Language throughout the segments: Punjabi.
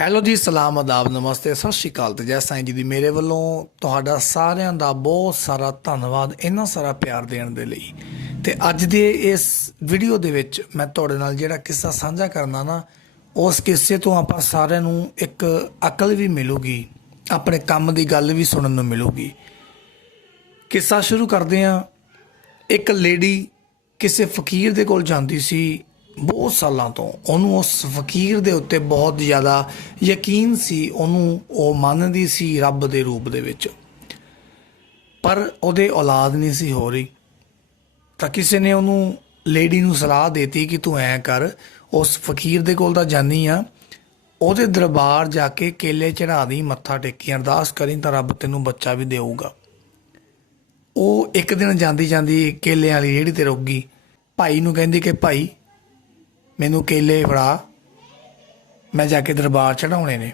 ਹੈਲੋ ਜੀ, ਸਲਾਮ, ਆਦਾਬ, ਨਮਸਤੇ, ਸਤਿ ਸ਼੍ਰੀ ਅਕਾਲ ਤੇ ਜੈ ਸਾਈਂ ਜੀ ਦੀ ਮੇਰੇ ਵੱਲੋਂ ਤੁਹਾਡਾ ਸਾਰਿਆਂ ਦਾ ਬਹੁਤ ਸਾਰਾ ਧੰਨਵਾਦ, ਇੰਨਾ ਸਾਰਾ ਪਿਆਰ ਦੇਣ ਦੇ ਲਈ। ਤੇ ਅੱਜ ਦੇ ਇਸ ਵੀਡੀਓ ਦੇ ਵਿੱਚ ਮੈਂ ਤੁਹਾਡੇ ਨਾਲ ਜਿਹੜਾ ਕਿੱਸਾ ਸਾਂਝਾ ਕਰਨਾ ਨਾ, ਉਸ ਕਿੱਸੇ ਤੋਂ ਆਪਾਂ ਸਾਰਿਆਂ ਨੂੰ ਇੱਕ ਅਕਲ ਵੀ ਮਿਲੂਗੀ, ਆਪਣੇ ਕੰਮ ਦੀ ਗੱਲ ਵੀ ਸੁਣਨ ਨੂੰ ਮਿਲੂਗੀ। ਕਿੱਸਾ ਸ਼ੁਰੂ ਕਰਦੇ ਹਾਂ। ਇੱਕ ਲੇਡੀ ਕਿਸੇ ਫਕੀਰ ਦੇ ਕੋਲ ਜਾਂਦੀ ਸੀ ਬਹੁਤ ਸਾਲਾਂ ਤੋਂ ਉਹਨੂੰ ਉਸ ਫਕੀਰ ਦੇ ਉੱਤੇ ਬਹੁਤ ਜ਼ਿਆਦਾ ਯਕੀਨ ਸੀ, ਉਹਨੂੰ ਉਹ ਮੰਨਦੀ ਸੀ ਰੱਬ ਦੇ ਰੂਪ ਦੇ ਵਿੱਚ। ਪਰ ਉਹਦੇ ਔਲਾਦ ਨਹੀਂ ਸੀ ਹੋ ਰਹੀ। ਤਾਂ ਕਿਸੇ ਨੇ ਉਹਨੂੰ ਲੇਡੀ ਨੂੰ ਸਲਾਹ ਦਿੱਤੀ ਕਿ ਤੂੰ ਐਂ ਕਰ, ਉਸ ਫਕੀਰ ਦੇ ਕੋਲ ਤਾਂ ਜਾਨੀ ਆ। ਉਹਦੇ ਦਰਬਾਰ ਜਾ ਕੇ ਕੇਲੇ ਚੜਾ ਦੀ ਮੱਥਾ ਟੇਕੀ ਅਰਦਾਸ ਕਰੀ ਤਾਂ ਰੱਬ ਤੈਨੂੰ ਬੱਚਾ ਵੀ ਦੇਊਗਾ। ਉਹ ਇੱਕ ਦਿਨ ਜਾਂਦੀ ਜਾਂਦੀ ਕੇਲੇ ਵਾਲੀ ਰੇਹੜੀ ਤੇ ਰੁਕ ਗਈ। ਭਾਈ ਨੂੰ ਕਹਿੰਦੀ ਕਿ ਭਾਈ ਮੈਨੂੰ ਕੇਲੇ ਫੜਾ। ਮੈਂ ਜਾ ਕੇ ਦਰਬਾਰ ਚੜਾਉਣੇ ਨੇ।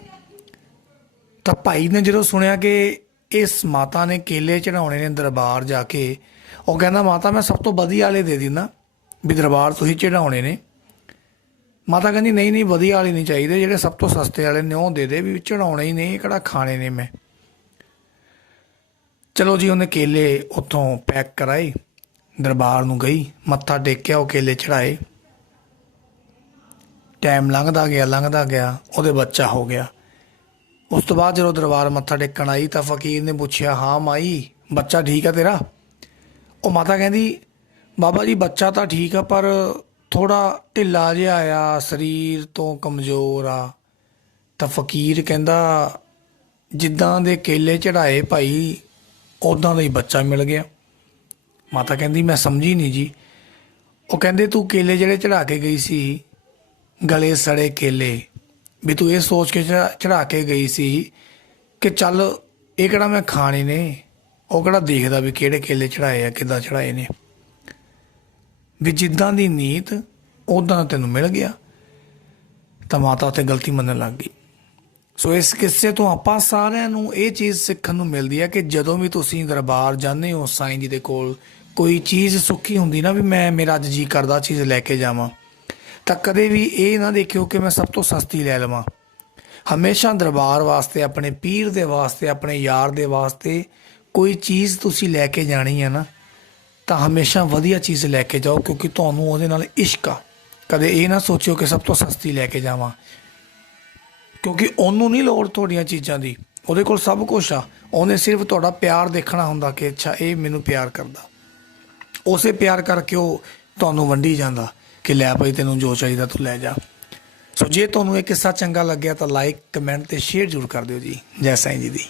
ਤਾਂ ਭਾਈ ਨੇ ਜਦੋਂ ਸੁਣਿਆ ਕਿ ਇਸ ਮਾਤਾ ਨੇ ਕੇਲੇ ਚੜਾਉਣੇ ਨੇ ਦਰਬਾਰ ਜਾ ਕੇ, ਉਹ ਕਹਿੰਦਾ, ਮਾਤਾ, ਮੈਂ ਸਭ ਤੋਂ ਵਧੀਆ ਵਾਲੇ ਦੇ ਦਿੰਦਾ ਵੀ ਦਰਬਾਰ ਤੁਸੀਂ ਚੜਾਉਣੇ ਨੇ। ਮਾਤਾ ਕਹਿੰਦੀ, ਨਹੀਂ ਨਹੀਂ, ਵਧੀਆ ਵਾਲੇ ਨਹੀਂ ਚਾਹੀਦੇ, ਜਿਹੜੇ ਸਭ ਤੋਂ ਸਸਤੇ ਵਾਲੇ ਨੇ, ਉਹ ਦੇ ਦੇ ਵੀ ਚੜਾਉਣੇ ਹੀ ਨੇ, ਇਹ ਕਿਹੜਾ ਖਾਣੇ ਨੇ ਮੈਂ? ਚਲੋ ਜੀ, ਉਹਨੇ ਕੇਲੇ ਉੱਥੋਂ ਪੈਕ ਕਰਾਏ, ਦਰਬਾਰ ਨੂੰ ਗਈ, ਮੱਥਾ ਟੇਕਿਆ, ਉਹ ਕੇਲੇ ਚੜਾਏ ਟਾਈਮ ਲੰਘਦਾ ਗਿਆ ਲੰਘਦਾ ਗਿਆ, ਉਹਦੇ ਬੱਚਾ ਹੋ ਗਿਆ। ਉਸ ਤੋਂ ਬਾਅਦ ਜਦੋਂ ਦਰਬਾਰ ਮੱਥਾ ਟੇਕਣ ਆਈ ਤਾਂ ਫਕੀਰ ਨੇ ਪੁੱਛਿਆ, ਹਾਂ ਮਾਈ, ਬੱਚਾ ਠੀਕ ਆ ਤੇਰਾ? ਉਹ ਮਾਤਾ ਕਹਿੰਦੀ, ਬਾਬਾ ਜੀ, ਬੱਚਾ ਤਾਂ ਠੀਕ ਆ, ਪਰ ਥੋੜਾ ਢਿੱਲਾ ਜਿਹਾ ਆ, ਸਰੀਰ ਤੋਂ ਕਮਜ਼ੋਰ ਆ। ਤਾਂ ਫਕੀਰ ਕਹਿੰਦਾ, ਜਿੱਦਾਂ ਦੇ ਕੇਲੇ ਚੜਾਏ ਭਾਈ ਉਦਾਂ ਦਾ ਹੀ ਬੱਚਾ ਮਿਲ ਗਿਆ। ਮਾਤਾ ਕਹਿੰਦੀ, ਮੈਂ ਸਮਝੀ ਨਹੀਂ ਜੀ। ਉਹ ਕਹਿੰਦੇ, ਤੂੰ ਕੇਲੇ ਜਿਹੜੇ ਚੜਾ ਕੇ ਗਈ ਸੀ ਗਲੇ ਸੜੇ ਕੇਲੇ। ਵੀ ਤੂੰ ਇਹ ਸੋਚ ਕੇ ਚੜਾ ਕੇ ਗਈ ਸੀ ਕਿ ਚੱਲ ਇਹ ਕਿਹੜਾ ਮੈਂ ਖਾਣੇ ਨੇ? ਉਹ ਕਿਹੜਾ ਦੇਖਦਾ ਵੀ ਕਿਹੜੇ ਕੇਲੇ ਚੜਾਏ ਆ, ਕਿੱਦਾਂ ਚੜਾਏ ਨੇ। ਵੀ ਜਿੱਦਾਂ ਦੀ ਨੀਤ ਉਦਾਂ ਦਾ ਤੈਨੂੰ ਮਿਲ ਗਿਆ। ਤਾਂ ਮਾਤਾ ਤੇ ਗਲਤੀ ਮੰਨਣ ਲੱਗ ਗਈ। ਸੋ ਇਸ ਕਿੱਸੇ ਤੋਂ ਆਪਾਂ ਸਾਰਿਆਂ ਨੂੰ ਇਹ ਚੀਜ਼ ਸਿੱਖਣ ਨੂੰ ਮਿਲਦੀ ਹੈ ਕਿ ਜਦੋਂ ਵੀ ਤੁਸੀਂ ਦਰਬਾਰ ਜਾਂਦੇ ਹੋ, ਸਾਈਂ ਜੀ ਦੇ ਕੋਲ ਕੋਈ ਚੀਜ਼ ਸੁੱਕੀ ਹੁੰਦੀ ਨਾ ਵੀ ਮੈਂ, ਮੇਰਾ ਅੱਜ ਜੀ ਕਰਦਾ, ਚੀਜ਼ ਲੈ ਕੇ ਜਾਵਾਂ। ਤਾਂ ਕਦੇ ਵੀ ਇਹ ਨਾ ਦੇਖਿਓ ਕਿ ਮੈਂ ਸਭ ਤੋਂ ਸਸਤੀ ਲੈ ਲਵਾਂ। ਹਮੇਸ਼ਾ ਦਰਬਾਰ ਵਾਸਤੇ, ਆਪਣੇ ਪੀਰ ਦੇ ਵਾਸਤੇ, ਆਪਣੇ ਯਾਰ ਦੇ ਵਾਸਤੇ ਕੋਈ ਚੀਜ਼ ਤੁਸੀਂ ਲੈ ਕੇ ਜਾਣੀ ਹੈ ਨਾ, ਤਾਂ ਹਮੇਸ਼ਾ ਵਧੀਆ ਚੀਜ਼ ਲੈ ਕੇ ਜਾਓ ਕਿਉਂਕਿ ਤੁਹਾਨੂੰ ਉਹਦੇ ਨਾਲ ਇਸ਼ਕ ਆ। ਕਦੇ ਇਹ ਨਾ ਸੋਚਿਓ ਕਿ ਸਭ ਤੋਂ ਸਸਤੀ ਲੈ ਕੇ ਜਾਵਾਂ। ਕਿਉਂਕਿ ਉਹਨੂੰ ਨਹੀਂ ਲੋੜ ਤੁਹਾਡੀਆਂ ਚੀਜ਼ਾਂ ਦੀ। ਉਹਦੇ ਕੋਲ ਸਭ ਕੁਝ ਆ। ਉਹਨੇ ਸਿਰਫ ਤੁਹਾਡਾ ਪਿਆਰ ਦੇਖਣਾ ਹੁੰਦਾ ਕਿ ਅੱਛਾ, ਇਹ ਮੈਨੂੰ ਪਿਆਰ ਕਰਦਾ। ਉਸੇ ਪਿਆਰ ਕਰਕੇ ਉਹ ਤੁਹਾਨੂੰ ਵੰਡੀ ਜਾਂਦਾ। ਕਿ ਲੈ ਭਾਈ ਤੈਨੂੰ ਜੋ ਚਾਹੀਦਾ ਤੂੰ ਲੈ ਜਾ। ਸੋ ਜੇ ਤੁਹਾਨੂੰ ਇਹ ਕਿੱਸਾ ਚੰਗਾ ਲੱਗਿਆ ਤਾਂ ਲਾਈਕ ਕਮੈਂਟ ਤੇ ਸ਼ੇਅਰ ਜ਼ਰੂਰ ਕਰ ਦਿਓ ਜੀ। ਜੈ ਸਾਈਂ ਜੀ ਦੀ।